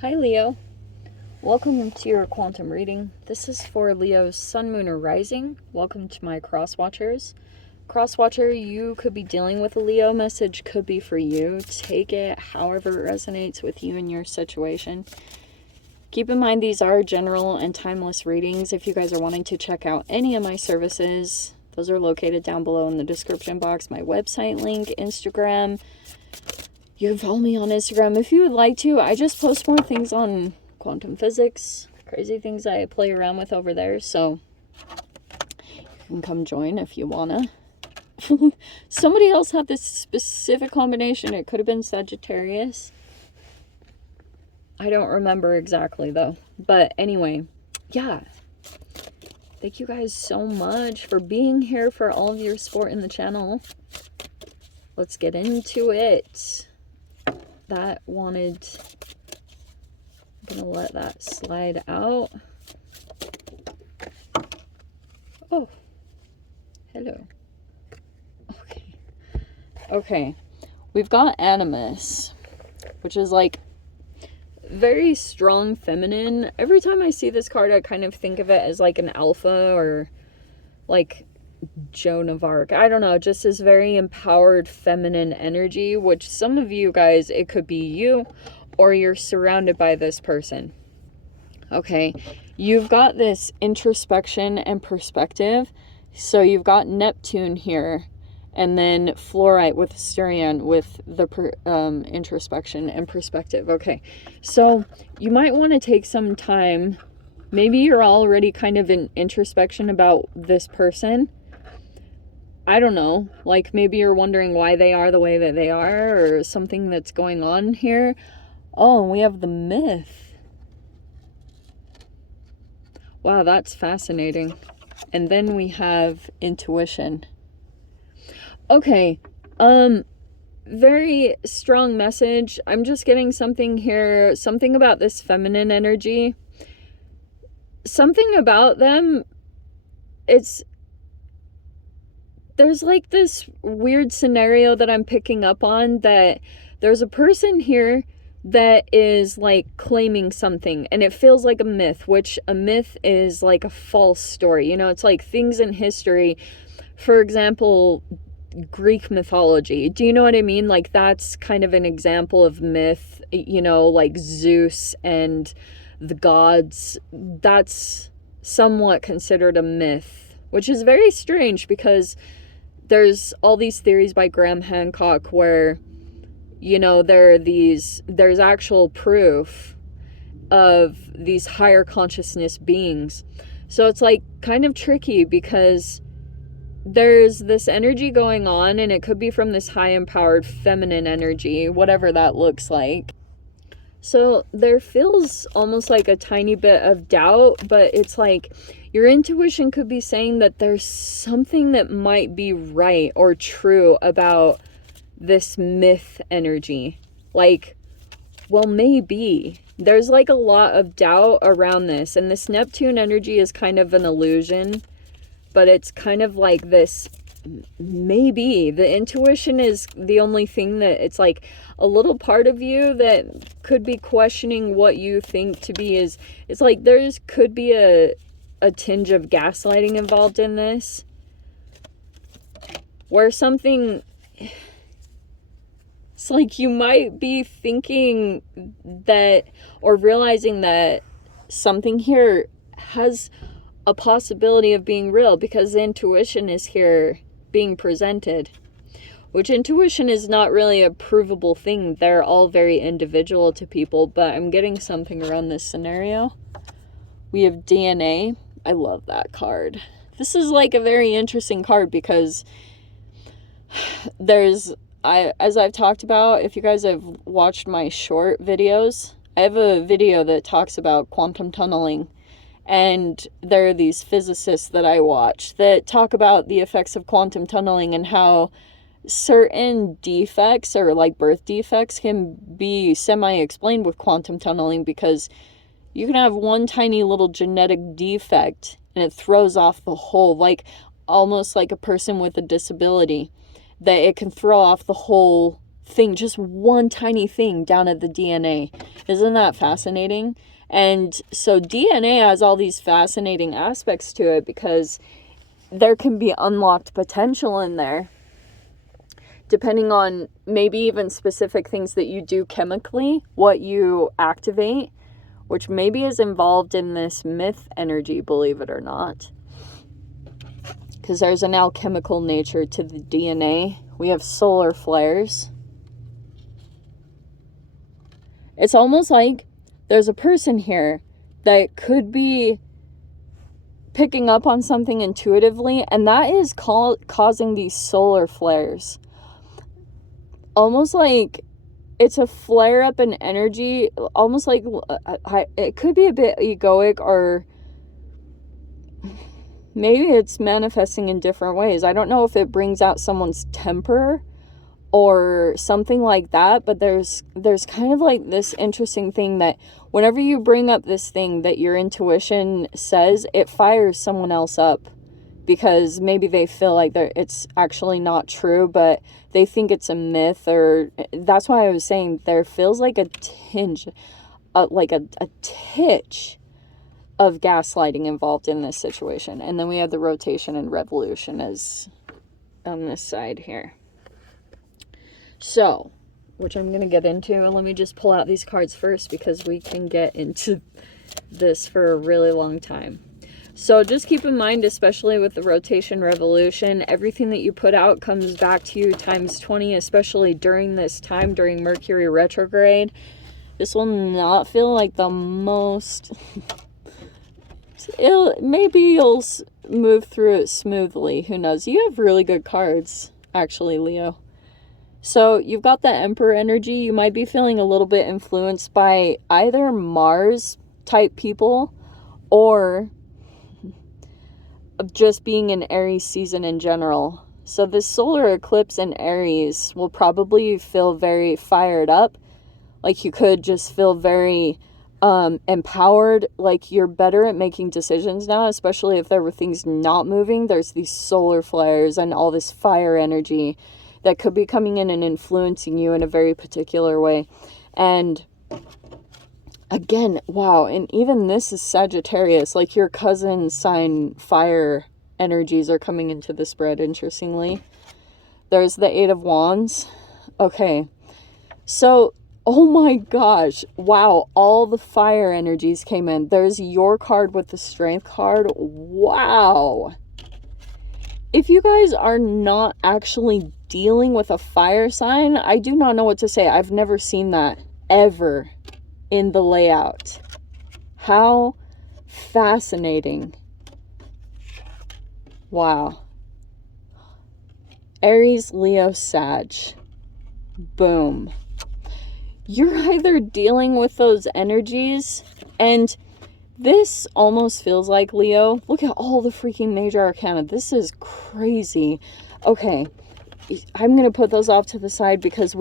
Hi Leo, welcome to your quantum reading. This is for Leo's sun, moon, or rising. Welcome to my cross watchers. Cross watcher, you could be dealing with a Leo message, could be for you. Take it however it resonates with you and your situation. Keep in mind these are general and timeless readings. If you guys are wanting to check out any of my services, those are located down below in the description box. My website link, Instagram. You can follow me on Instagram if you would like to. I just post more things on quantum physics, crazy things I play around with over there, so you can come join if you wanna. Somebody else had this specific combination. It could have been Sagittarius. I don't remember exactly though. But anyway, yeah. Thank you guys so much for being here, for all of your support in the channel. Let's get into it. I'm gonna let that slide out. Oh, hello. Okay, we've got Animus, which is like very strong feminine. Every time I see this card, I kind of think of it as like an alpha or like Joan of Arc. I don't know, just this very empowered feminine energy, which some of you guys, it could be you or you're surrounded by this person. Okay, you've got this introspection and perspective. So you've got Neptune here and then fluorite with Tourian with the introspection and perspective. Okay, so you might want to take some time. Maybe you're already kind of in introspection about this person. I don't know, like maybe you're wondering why they are the way that they are or something that's going on here. Oh, we have the myth. Wow, that's fascinating. And then we have intuition. Okay, very strong message. I'm just getting something here, something about this feminine energy. Something about them, there's like this weird scenario that I'm picking up on, that there's a person here that is like claiming something and it feels like a myth, which a myth is like a false story. You know, it's like things in history, for example, Greek mythology. Do you know what I mean? Like that's kind of an example of myth, you know, like Zeus and the gods. That's somewhat considered a myth, which is very strange because there's all these theories by Graham Hancock where, you know, there's actual proof of these higher consciousness beings. So it's like kind of tricky because there's this energy going on and it could be from this high empowered feminine energy, whatever that looks like. So there feels almost like a tiny bit of doubt, but it's like your intuition could be saying that there's something that might be right or true about this myth energy. Like, well, maybe. There's like a lot of doubt around this, and this Neptune energy is kind of an illusion, but it's kind of like this maybe. The intuition is the only thing that it's like a little part of you that could be questioning what you think to be is, it's like there's could be a tinge of gaslighting involved in this, where something, it's like you might be thinking that or realizing that something here has a possibility of being real because the intuition is here being presented, which intuition is not really a provable thing. They're all very individual to people, but I'm getting something around this scenario. We have DNA. I love that card. This is like a very interesting card because as I've talked about, if you guys have watched my short videos, I have a video that talks about quantum tunneling. And there are these physicists that I watch that talk about the effects of quantum tunneling and how certain defects or like birth defects can be semi-explained with quantum tunneling, because you can have one tiny little genetic defect and it throws off the whole, like almost like a person with a disability, that it can throw off the whole thing, just one tiny thing down at the DNA. Isn't that fascinating? And so DNA has all these fascinating aspects to it because there can be unlocked potential in there, depending on maybe even specific things that you do chemically, what you activate, which maybe is involved in this myth energy, believe it or not. Because there's an alchemical nature to the DNA. We have solar flares. It's almost like there's a person here that could be picking up on something intuitively, and that is causing these solar flares. Almost like it's a flare up in energy, almost like it could be a bit egoic, or maybe it's manifesting in different ways. I don't know if it brings out someone's temper or something like that, but there's kind of like this interesting thing that whenever you bring up this thing that your intuition says, it fires someone else up, because maybe they feel like it's actually not true, but they think it's a myth. Or that's why I was saying there feels like a tinge, like a titch of gaslighting involved in this situation. And then we have the rotation and revolution as on this side here. So, which I'm going to get into. Let me just pull out these cards first, because we can get into this for a really long time. So just keep in mind, especially with the rotation revolution, everything that you put out comes back to you times 20, especially during this time, during Mercury retrograde. This will not feel like the most... maybe you'll move through it smoothly. Who knows? You have really good cards, actually, Leo. So you've got the Emperor energy. You might be feeling a little bit influenced by either Mars type people or just being in Aries season in general. So this solar eclipse in Aries will probably feel very fired up. Like you could just feel very empowered, like you're better at making decisions now, especially if there were things not moving. There's these solar flares and all this fire energy that could be coming in and influencing you in a very particular way. And again, wow, and even this is Sagittarius, like your cousin sign fire energies are coming into the spread, interestingly. There's the Eight of Wands. Okay, so, oh my gosh, wow, all the fire energies came in. There's your card with the Strength card. Wow. If you guys are not actually dealing with a fire sign, I do not know what to say. I've never seen that ever in the layout. How fascinating. Wow. Aries, Leo, Sag. Boom. You're either dealing with those energies, and this almost feels like Leo. Look at all the freaking major arcana. This is crazy. Okay, I'm going to put those off to the side because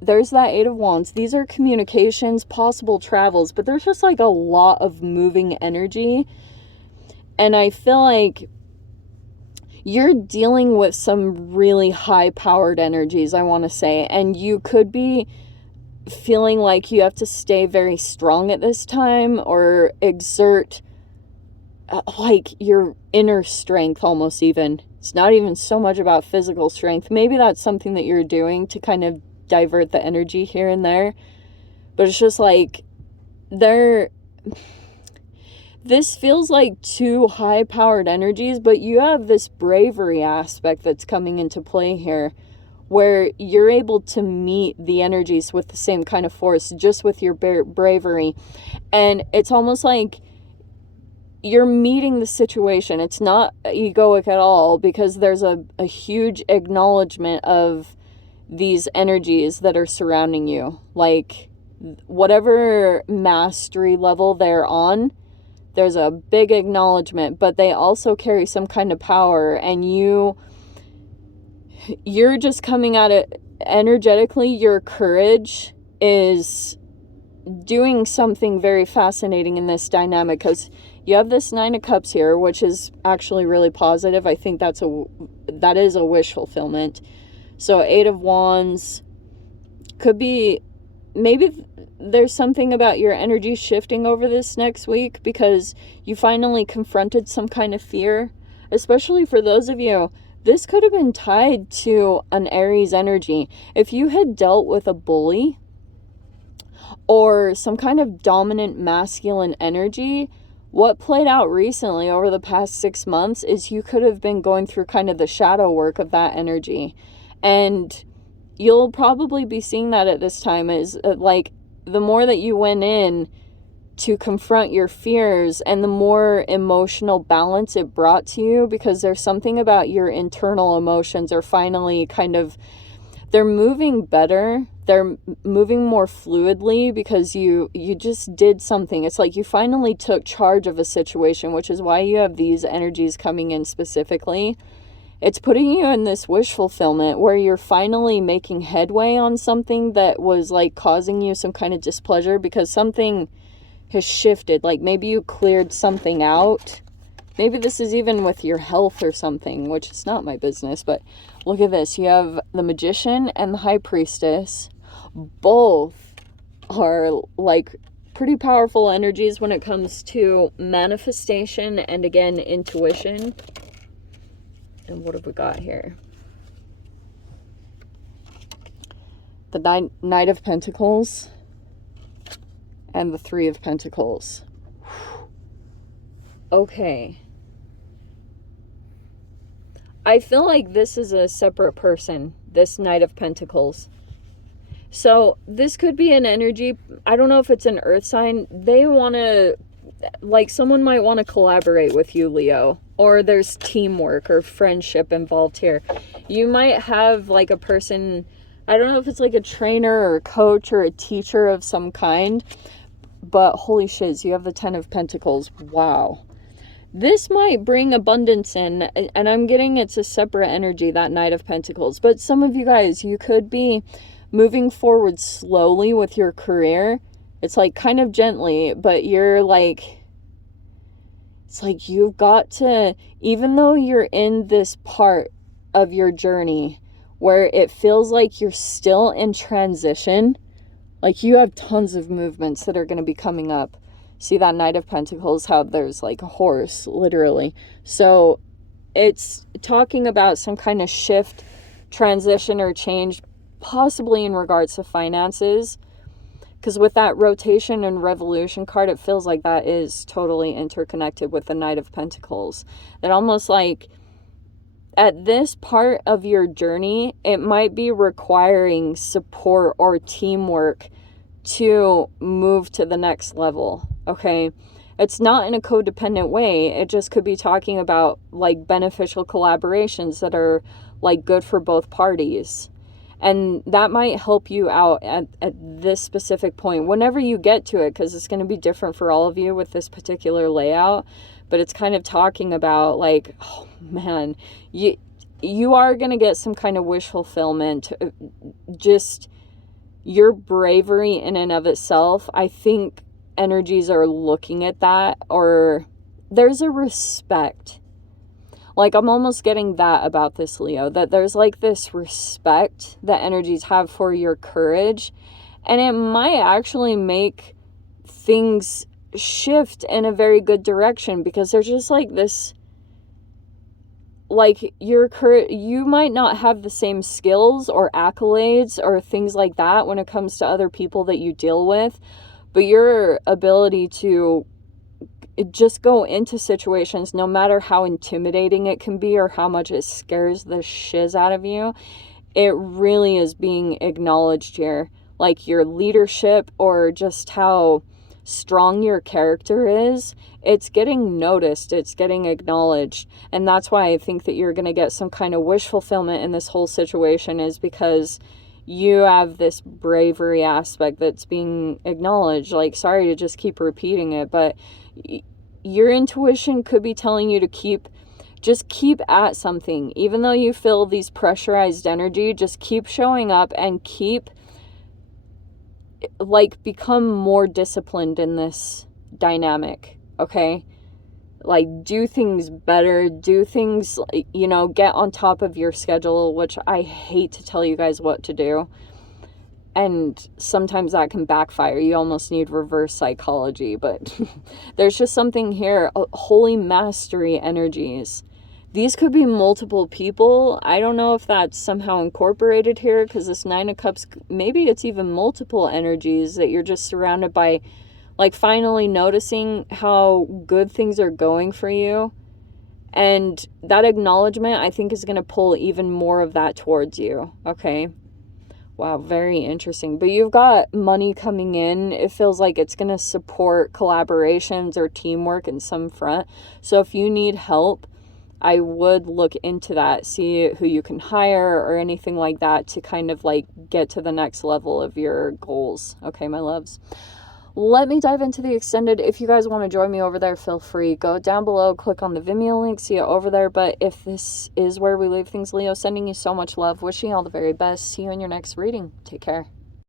there's that Eight of Wands. These are communications, possible travels, but there's just like a lot of moving energy. And I feel like you're dealing with some really high-powered energies, I want to say. And you could be feeling like you have to stay very strong at this time or exert like your inner strength almost even. It's not even so much about physical strength. Maybe that's something that you're doing to kind of divert the energy here and there. But it's just like this feels like two high-powered energies, but you have this bravery aspect that's coming into play here, where you're able to meet the energies with the same kind of force, just with your bravery. And it's almost like you're meeting the situation. It's not egoic at all, because there's a huge acknowledgement of these energies that are surrounding you. Like, whatever mastery level they're on, there's a big acknowledgement, but they also carry some kind of power, and you're just coming at it energetically. Your courage is doing something very fascinating in this dynamic, because you have this Nine of Cups here, which is actually really positive. I think that is a wish fulfillment. So Eight of Wands, Could be, maybe there's something about your energy shifting over this next week because you finally confronted some kind of fear. Especially for those of you, this could have been tied to an Aries energy. If you had dealt with a bully or some kind of dominant masculine energy, what played out recently over the past 6 months is you could have been going through kind of the shadow work of that energy. And you'll probably be seeing that at this time is like the more that you went in to confront your fears and the more emotional balance it brought to you, because there's something about your internal emotions are finally kind of, they're moving better. They're moving more fluidly because you just did something. It's like you finally took charge of a situation, which is why you have these energies coming in specifically. It's putting you in this wish fulfillment where you're finally making headway on something that was like causing you some kind of displeasure because something has shifted. Like maybe you cleared something out. Maybe this is even with your health or something, which is not my business, but look at this. You have the Magician and the High Priestess. Both are like pretty powerful energies when it comes to manifestation and again, intuition. And what have we got here? The Knight of Pentacles and the Three of Pentacles. Okay. I feel like this is a separate person, this Knight of Pentacles. So this could be an energy, I don't know if it's an earth sign. They want to, like someone might want to collaborate with you, Leo. Or there's teamwork or friendship involved here. You might have like a person, I don't know if it's like a trainer or a coach or a teacher of some kind. But holy shiz, you have the Ten of Pentacles. Wow. This might bring abundance in, and I'm getting it's a separate energy, that Knight of Pentacles. But some of you guys, you could be moving forward slowly with your career. It's like kind of gently, but you're like, it's like you've got to, even though you're in this part of your journey where it feels like you're still in transition, like you have tons of movements that are going to be coming up. See that Knight of Pentacles, how there's like a horse, literally. So it's talking about some kind of shift, transition, or change, possibly in regards to finances. Because with that rotation and revolution card, it feels like that is totally interconnected with the Knight of Pentacles. That almost like at this part of your journey, it might be requiring support or teamwork to move to the next level, okay? It's not in a codependent way. It just could be talking about like beneficial collaborations that are like good for both parties. And that might help you out at this specific point, whenever you get to it, because it's going to be different for all of you with this particular layout. But it's kind of talking about like, oh man, you are going to get some kind of wish fulfillment. Just your bravery in and of itself. I think energies are looking at that, or there's a respect. Like, I'm almost getting that about this, Leo, that there's like this respect that energies have for your courage. And it might actually make things shift in a very good direction, because there's just like this, like your courage, you might not have the same skills or accolades or things like that when it comes to other people that you deal with, but your ability to just go into situations, no matter how intimidating it can be or how much it scares the shiz out of you, it really is being acknowledged here. Like your leadership or just how strong your character is, it's getting noticed, it's getting acknowledged. And that's why I think that you're going to get some kind of wish fulfillment in this whole situation, is because you have this bravery aspect that's being acknowledged. Like, sorry to just keep repeating it, but your intuition could be telling you to keep at something. Even though you feel these pressurized energy, just keep showing up and keep, like, become more disciplined in this dynamic, okay? Like, do things better, do things, you know, get on top of your schedule, which I hate to tell you guys what to do. And sometimes that can backfire. You almost need reverse psychology, but there's just something here. Holy mastery energies. These could be multiple people. I don't know if that's somehow incorporated here, because this Nine of Cups, maybe it's even multiple energies that you're just surrounded by, like finally noticing how good things are going for you. And that acknowledgement, I think, is going to pull even more of that towards you. Okay. Wow, very interesting. But you've got money coming in. It feels like it's going to support collaborations or teamwork in some front. So if you need help, I would look into that, see who you can hire or anything like that to kind of like get to the next level of your goals. Okay, my loves. Let me dive into the extended. If you guys want to join me over there, feel free. Go down below, click on the Vimeo link, see it over there. But if this is where we leave things, Leo, sending you so much love, wishing you all the very best. See you in your next reading. Take care.